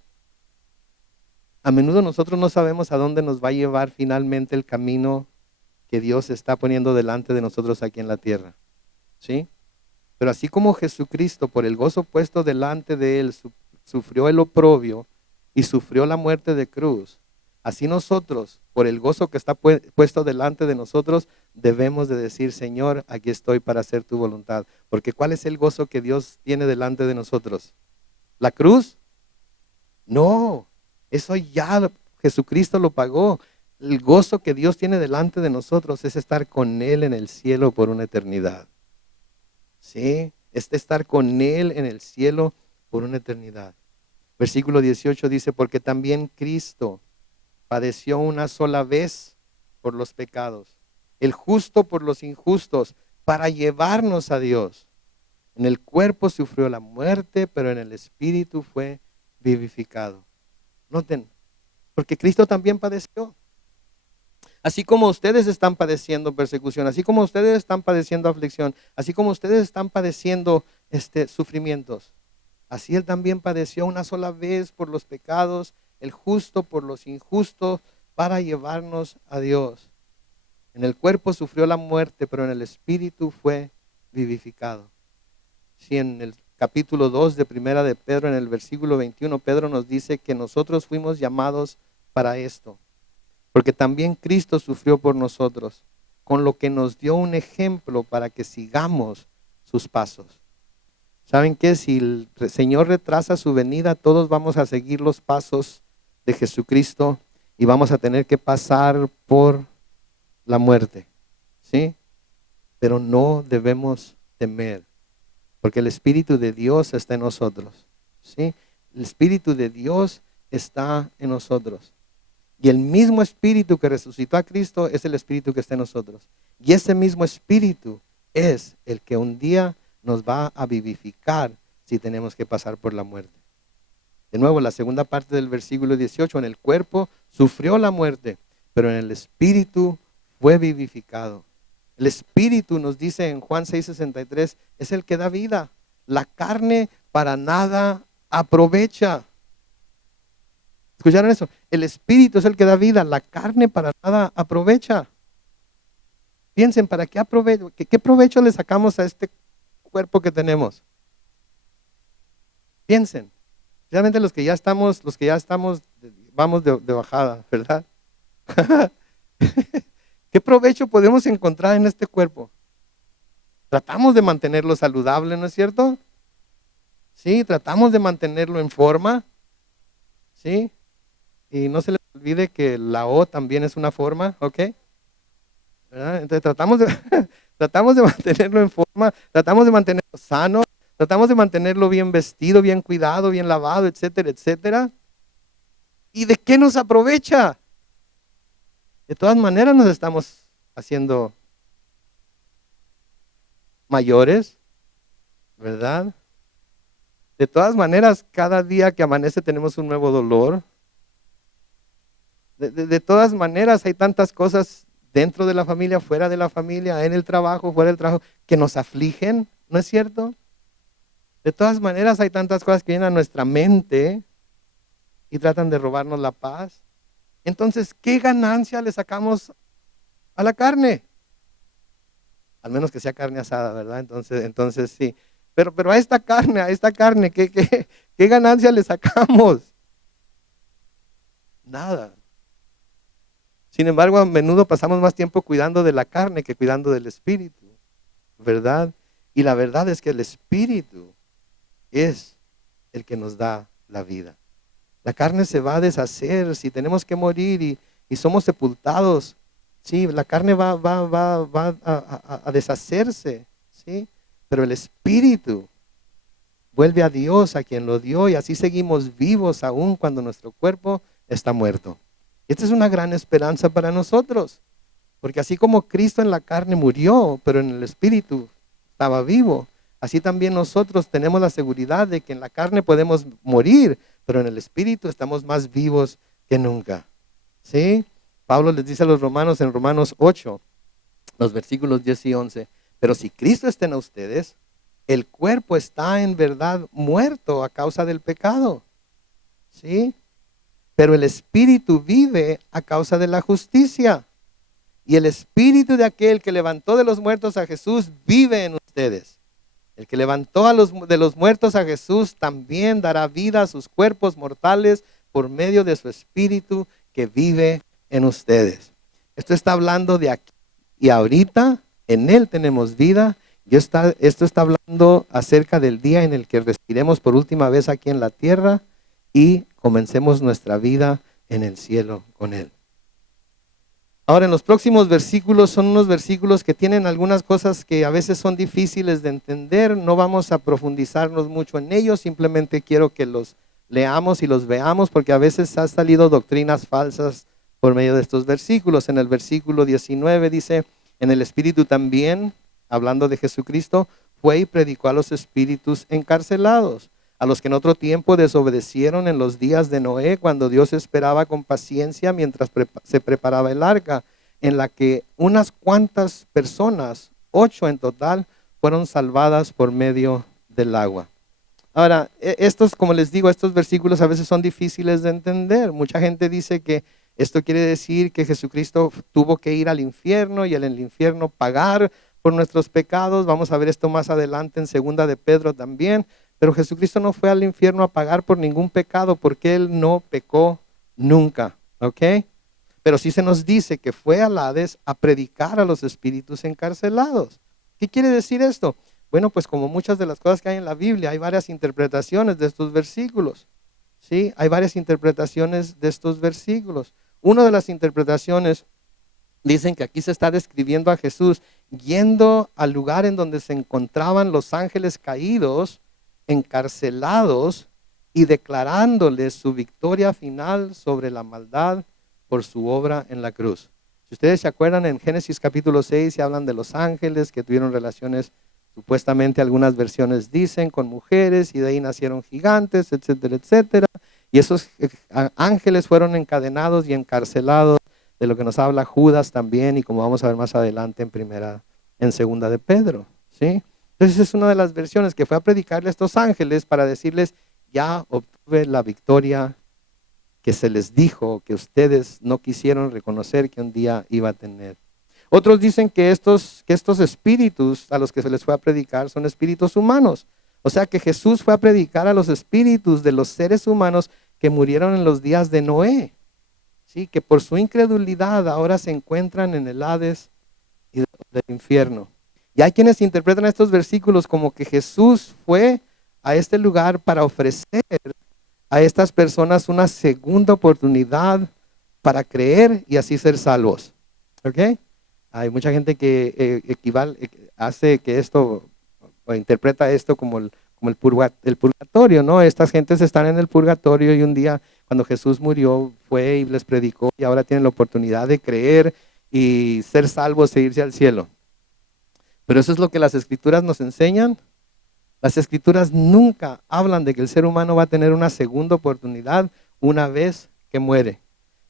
A menudo nosotros no sabemos a dónde nos va a llevar finalmente el camino que Dios está poniendo delante de nosotros aquí en la tierra. ¿Sí? Pero así como Jesucristo, por el gozo puesto delante de él, sufrió el oprobio y sufrió la muerte de cruz, así nosotros, por el gozo que está puesto delante de nosotros, debemos de decir, Señor, aquí estoy para hacer tu voluntad. Porque ¿cuál es el gozo que Dios tiene delante de nosotros? ¿La cruz? No, eso ya Jesucristo lo pagó. El gozo que Dios tiene delante de nosotros es estar con Él en el cielo por una eternidad. ¿Sí? Es estar con Él en el cielo por una eternidad. Versículo 18 dice, porque también Cristo padeció una sola vez por los pecados, el justo por los injustos, para llevarnos a Dios. En el cuerpo sufrió la muerte, pero en el espíritu fue vivificado. Noten, porque Cristo también padeció. Así como ustedes están padeciendo persecución, así como ustedes están padeciendo aflicción, así como ustedes están padeciendo sufrimientos, así Él también padeció una sola vez por los pecados, el justo por los injustos, para llevarnos a Dios. En el cuerpo sufrió la muerte, pero en el espíritu fue vivificado. Si en el capítulo 2 de Primera de Pedro, en el versículo 21, Pedro nos dice que nosotros fuimos llamados para esto. Porque también Cristo sufrió por nosotros, con lo que nos dio un ejemplo para que sigamos sus pasos. ¿Saben qué? Si el Señor retrasa su venida, todos vamos a seguir los pasos de Jesucristo y vamos a tener que pasar por la muerte, ¿sí? Pero no debemos temer, porque el Espíritu de Dios está en nosotros, ¿sí? El Espíritu de Dios está en nosotros. Y el mismo Espíritu que resucitó a Cristo es el Espíritu que está en nosotros. Y ese mismo Espíritu es el que un día nos va a vivificar si tenemos que pasar por la muerte. De nuevo, la segunda parte del versículo 18, en el cuerpo sufrió la muerte, pero en el Espíritu fue vivificado. El Espíritu, nos dice en Juan 6:63, es el que da vida. La carne para nada aprovecha. ¿Escucharon eso? El Espíritu es el que da vida, la carne para nada aprovecha. Piensen, ¿para qué aprovecho? ¿Qué provecho le sacamos a este cuerpo que tenemos? Piensen, realmente los que ya estamos, vamos de bajada, ¿verdad? ¿Qué provecho podemos encontrar en este cuerpo? Tratamos de mantenerlo saludable, ¿no es cierto? Sí, tratamos de mantenerlo en forma, ¿sí? Y no se les olvide que la O también es una forma, ¿ok? ¿Verdad? Entonces tratamos de mantenerlo en forma, tratamos de mantenerlo sano, tratamos de mantenerlo bien vestido, bien cuidado, bien lavado, etcétera, etcétera. ¿Y de qué nos aprovecha? De todas maneras nos estamos haciendo mayores, ¿verdad? De todas maneras, cada día que amanece tenemos un nuevo dolor. De todas maneras, hay tantas cosas dentro de la familia, fuera de la familia, en el trabajo, fuera del trabajo, que nos afligen, ¿no es cierto? De todas maneras, hay tantas cosas que vienen a nuestra mente y tratan de robarnos la paz. Entonces, ¿qué ganancia le sacamos a la carne? Al menos que sea carne asada, ¿verdad? Entonces sí. Pero a esta carne, ¿qué ganancia le sacamos? Nada. Sin embargo, a menudo pasamos más tiempo cuidando de la carne que cuidando del espíritu, ¿verdad? Y la verdad es que el espíritu es el que nos da la vida. La carne se va a deshacer si tenemos que morir y somos sepultados. Sí, la carne va a deshacerse, ¿sí? Pero el espíritu vuelve a Dios, a quien lo dio, y así seguimos vivos aún cuando nuestro cuerpo está muerto. Esta es una gran esperanza para nosotros, porque así como Cristo en la carne murió, pero en el espíritu estaba vivo, así también nosotros tenemos la seguridad de que en la carne podemos morir, pero en el espíritu estamos más vivos que nunca. ¿Sí? Pablo les dice a los romanos en Romanos 8, los versículos 10 y 11, pero si Cristo está en ustedes, el cuerpo está en verdad muerto a causa del pecado. ¿Sí? Pero el espíritu vive a causa de la justicia. Y el espíritu de aquel que levantó de los muertos a Jesús vive en ustedes. El que levantó de los muertos a Jesús también dará vida a sus cuerpos mortales por medio de su espíritu que vive en ustedes. Esto está hablando de aquí y ahorita, en Él tenemos vida. Esto está hablando acerca del día en el que respiremos por última vez aquí en la tierra y comencemos nuestra vida en el cielo con Él. Ahora, en los próximos versículos son unos versículos que tienen algunas cosas que a veces son difíciles de entender. No vamos a profundizarnos mucho en ellos, simplemente quiero que los leamos y los veamos, porque a veces han salido doctrinas falsas por medio de estos versículos. En el versículo 19 dice, en el Espíritu también, hablando de Jesucristo, fue y predicó a los espíritus encarcelados, a los que en otro tiempo desobedecieron en los días de Noé, cuando Dios esperaba con paciencia mientras se preparaba el arca, en la que unas cuantas personas, 8 en total, fueron salvadas por medio del agua. Ahora, como les digo, estos versículos a veces son difíciles de entender. Mucha gente dice que esto quiere decir que Jesucristo tuvo que ir al infierno y en el infierno pagar por nuestros pecados. Vamos a ver esto más adelante en segunda de Pedro también. Pero Jesucristo no fue al infierno a pagar por ningún pecado porque Él no pecó nunca, ¿ok? pero sí se nos dice que fue al Hades a predicar a los espíritus encarcelados. ¿Qué quiere decir esto? Bueno, pues como muchas de las cosas que hay en la Biblia, hay varias interpretaciones de estos versículos. ¿Sí? Hay varias interpretaciones de estos versículos. Una de las interpretaciones dicen que aquí se está describiendo a Jesús yendo al lugar en donde se encontraban los ángeles caídos, encarcelados, y declarándoles su victoria final sobre la maldad por su obra en la cruz. Si ustedes se acuerdan, en Génesis capítulo 6 se hablan de los ángeles que tuvieron relaciones, supuestamente algunas versiones dicen, con mujeres, y de ahí nacieron gigantes, etcétera, etcétera. Y esos ángeles fueron encadenados y encarcelados, de lo que nos habla Judas también, y como vamos a ver más adelante en segunda de Pedro, ¿sí? Entonces es una de las versiones que fue a predicarle a estos ángeles para decirles: ya obtuve la victoria que se les dijo, que ustedes no quisieron reconocer que un día iba a tener. Otros dicen que estos espíritus a los que se les fue a predicar son espíritus humanos. O sea que Jesús fue a predicar a los espíritus de los seres humanos que murieron en los días de Noé. Sí, que por su incredulidad ahora se encuentran en el Hades y del infierno. Y hay quienes interpretan estos versículos como que Jesús fue a este lugar para ofrecer a estas personas una segunda oportunidad para creer y así ser salvos. ¿Ok? Hay mucha gente que hace que esto, o interpreta esto como el purgatorio, ¿no? Estas gentes están en el purgatorio y un día cuando Jesús murió fue y les predicó y ahora tienen la oportunidad de creer y ser salvos e irse al cielo. Pero eso es lo que las escrituras nos enseñan. Las escrituras nunca hablan de que el ser humano va a tener una segunda oportunidad una vez que muere.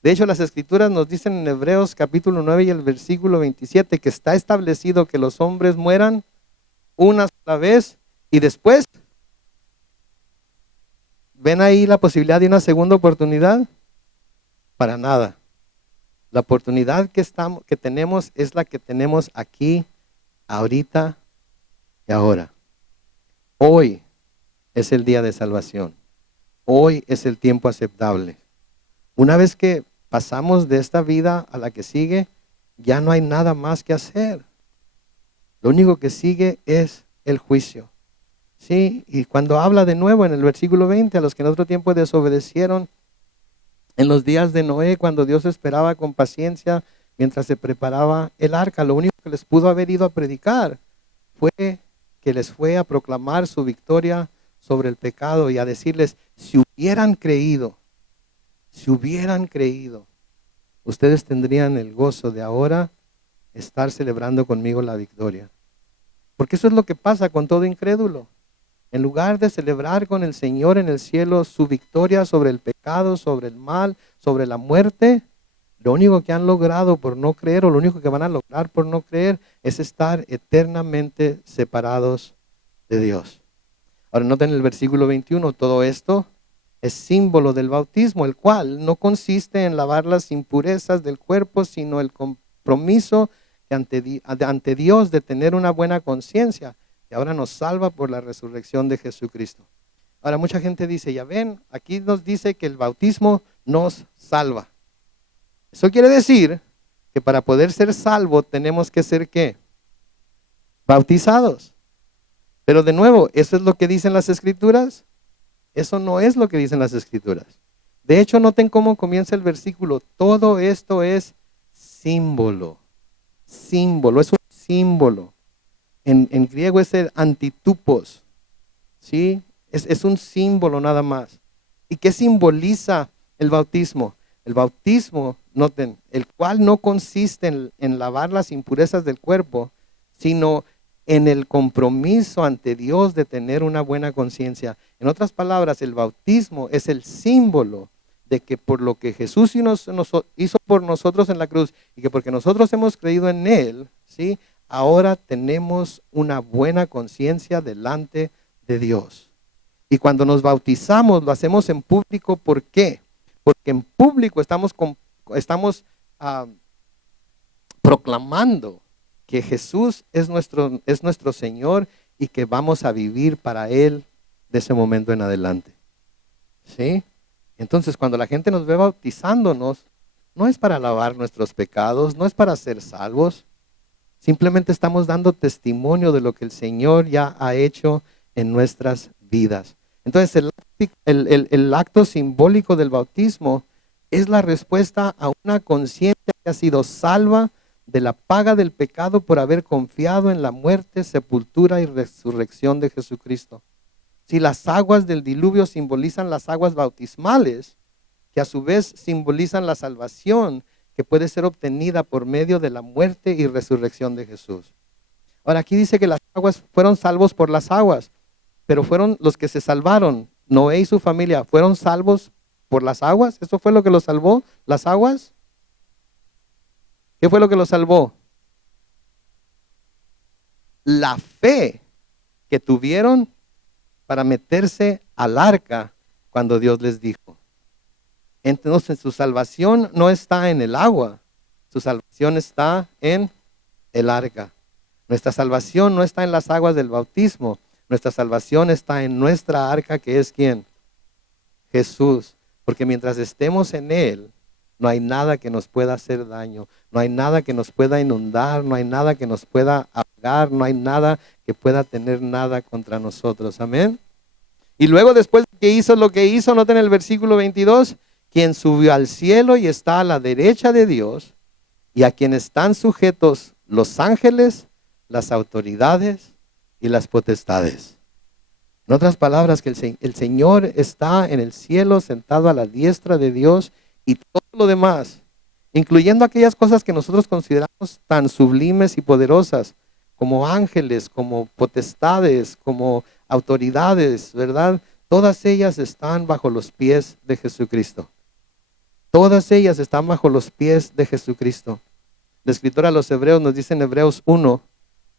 De hecho, las escrituras nos dicen en Hebreos capítulo 9 y el versículo 27 que está establecido que los hombres mueran una sola vez y después, ¿ven ahí la posibilidad de una segunda oportunidad? Para nada. La oportunidad que tenemos es la que tenemos aquí, ahorita y ahora. Hoy es el día de salvación. Hoy es el tiempo aceptable. Una vez que pasamos de esta vida a la que sigue, ya no hay nada más que hacer. Lo único que sigue es el juicio. Sí, y cuando habla de nuevo en el versículo 20, a los que en otro tiempo desobedecieron, en los días de Noé, cuando Dios esperaba con paciencia mientras se preparaba el arca, lo único que les pudo haber ido a predicar fue que les fue a proclamar su victoria sobre el pecado y a decirles: si hubieran creído, ustedes tendrían el gozo de ahora estar celebrando conmigo la victoria. Porque eso es lo que pasa con todo incrédulo. En lugar de celebrar con el Señor en el cielo su victoria sobre el pecado, sobre el mal, sobre la muerte, lo único que han logrado por no creer, o lo único que van a lograr por no creer, es estar eternamente separados de Dios. Ahora noten el versículo 21, todo esto es símbolo del bautismo, el cual no consiste en lavar las impurezas del cuerpo, sino el compromiso ante Dios de tener una buena conciencia, y ahora nos salva por la resurrección de Jesucristo. Ahora mucha gente dice: ya ven, aquí nos dice que el bautismo nos salva. Eso quiere decir que para poder ser salvo tenemos que ser ¿qué? Bautizados. Pero de nuevo, ¿eso es lo que dicen las escrituras? Eso no es lo que dicen las escrituras. De hecho, noten cómo comienza el versículo. Todo esto es símbolo. Símbolo, es un símbolo. En griego es el antitupos. ¿Sí? Es un símbolo nada más. ¿Y qué simboliza el bautismo? El bautismo, noten, el cual no consiste en lavar las impurezas del cuerpo, sino en el compromiso ante Dios de tener una buena conciencia. En otras palabras, el bautismo es el símbolo de que por lo que Jesús hizo por nosotros en la cruz, y que porque nosotros hemos creído en Él, ¿sí? Ahora tenemos una buena conciencia delante de Dios. Y cuando nos bautizamos, lo hacemos en público. ¿Por qué? Porque en público estamos proclamando que Jesús es nuestro Señor y que vamos a vivir para Él de ese momento en adelante. ¿Sí? Entonces, cuando la gente nos ve bautizándonos, no es para lavar nuestros pecados, no es para ser salvos. Simplemente estamos dando testimonio de lo que el Señor ya ha hecho en nuestras vidas. Entonces el acto simbólico del bautismo es la respuesta a una conciencia que ha sido salva de la paga del pecado por haber confiado en la muerte, sepultura y resurrección de Jesucristo. Si las aguas del diluvio simbolizan las aguas bautismales, que a su vez simbolizan la salvación que puede ser obtenida por medio de la muerte y resurrección de Jesús. Ahora aquí dice que las aguas fueron salvos por las aguas, pero fueron los que se salvaron. Noé y su familia fueron salvos por las aguas. ¿Eso fue lo que los salvó? ¿Las aguas? ¿Qué fue lo que los salvó? La fe que tuvieron para meterse al arca cuando Dios les dijo. Entonces su salvación no está en el agua, su salvación está en el arca. Nuestra salvación no está en las aguas del bautismo, nuestra salvación está en nuestra arca, que es ¿quién? Jesús. Porque mientras estemos en Él, no hay nada que nos pueda hacer daño, no hay nada que nos pueda inundar, no hay nada que nos pueda ahogar, no hay nada que pueda tener nada contra nosotros. Amén. Y luego después de que hizo lo que hizo, noten el versículo 22, quien subió al cielo y está a la derecha de Dios, y a quien están sujetos los ángeles, las autoridades y las potestades. En otras palabras, que el Señor está en el cielo sentado a la diestra de Dios, y todo lo demás, incluyendo aquellas cosas que nosotros consideramos tan sublimes y poderosas, como ángeles, como potestades, como autoridades, ¿verdad? Todas ellas están bajo los pies de Jesucristo. Todas ellas están bajo los pies de Jesucristo. El escritor a los Hebreos nos dice en Hebreos 1,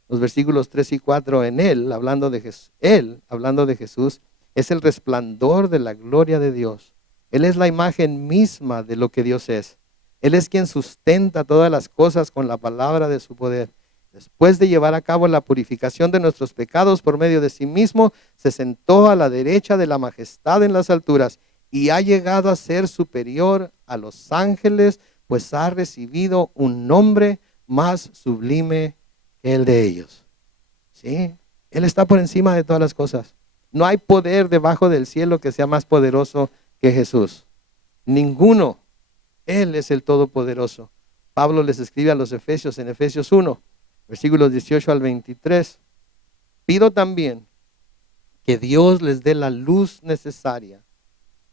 los versículos 3 y 4, en Él, hablando de Jesús, es el resplandor de la gloria de Dios. Él es la imagen misma de lo que Dios es. Él es quien sustenta todas las cosas con la palabra de su poder. Después de llevar a cabo la purificación de nuestros pecados por medio de sí mismo, se sentó a la derecha de la majestad en las alturas y ha llegado a ser superior a los ángeles, pues ha recibido un nombre más sublime que el de ellos. ¿Sí? Él está por encima de todas las cosas. No hay poder debajo del cielo que sea más poderoso que Jesús. Ninguno. Él es el Todopoderoso. Pablo les escribe a los Efesios en Efesios 1, versículos 18 al 23. Pido también que Dios les dé la luz necesaria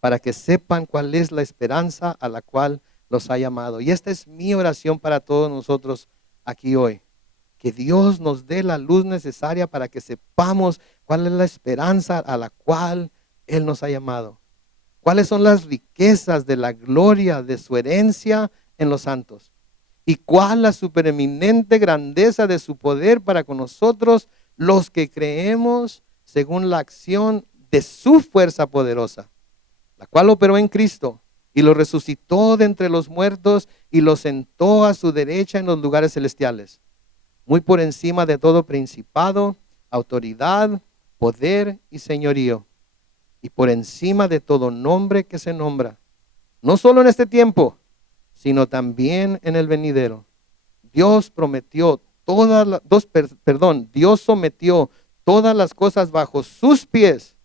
para que sepan cuál es la esperanza a la cual los ha llamado. Y esta es mi oración para todos nosotros aquí hoy. Que Dios nos dé la luz necesaria para que sepamos cuál es la esperanza a la cual Él nos ha llamado. Cuáles son las riquezas de la gloria de su herencia en los santos. Y cuál la supereminente grandeza de su poder para con nosotros, los que creemos según la acción de su fuerza poderosa, la cual operó en Cristo y lo resucitó de entre los muertos y lo sentó a su derecha en los lugares celestiales, muy por encima de todo principado, autoridad, poder y señorío, y por encima de todo nombre que se nombra, no solo en este tiempo, sino también en el venidero. Dios Dios sometió todas las cosas bajo sus pies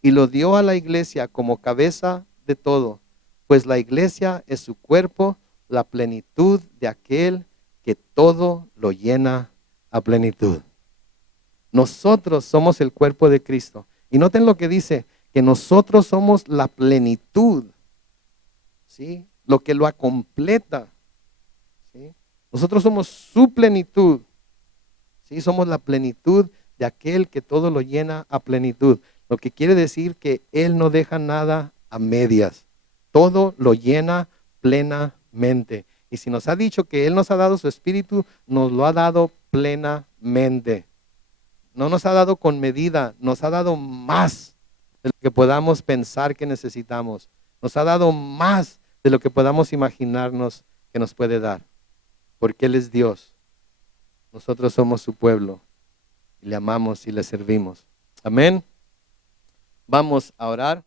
y lo dio a la iglesia como cabeza de todo, pues la iglesia es su cuerpo, la plenitud de aquel que todo lo llena a plenitud. Nosotros somos el cuerpo de Cristo. Y noten lo que dice, que nosotros somos la plenitud, ¿sí? Lo que lo completa, ¿sí? Nosotros somos su plenitud, ¿sí? Somos la plenitud de aquel que todo lo llena a plenitud. Lo que quiere decir que Él no deja nada a medias. Todo lo llena plenamente. Y si nos ha dicho que Él nos ha dado su espíritu, nos lo ha dado plenamente. No nos ha dado con medida, nos ha dado más de lo que podamos pensar que necesitamos. Nos ha dado más de lo que podamos imaginarnos que nos puede dar. Porque Él es Dios. Nosotros somos su pueblo. Y le amamos y le servimos. Amén. Vamos a orar.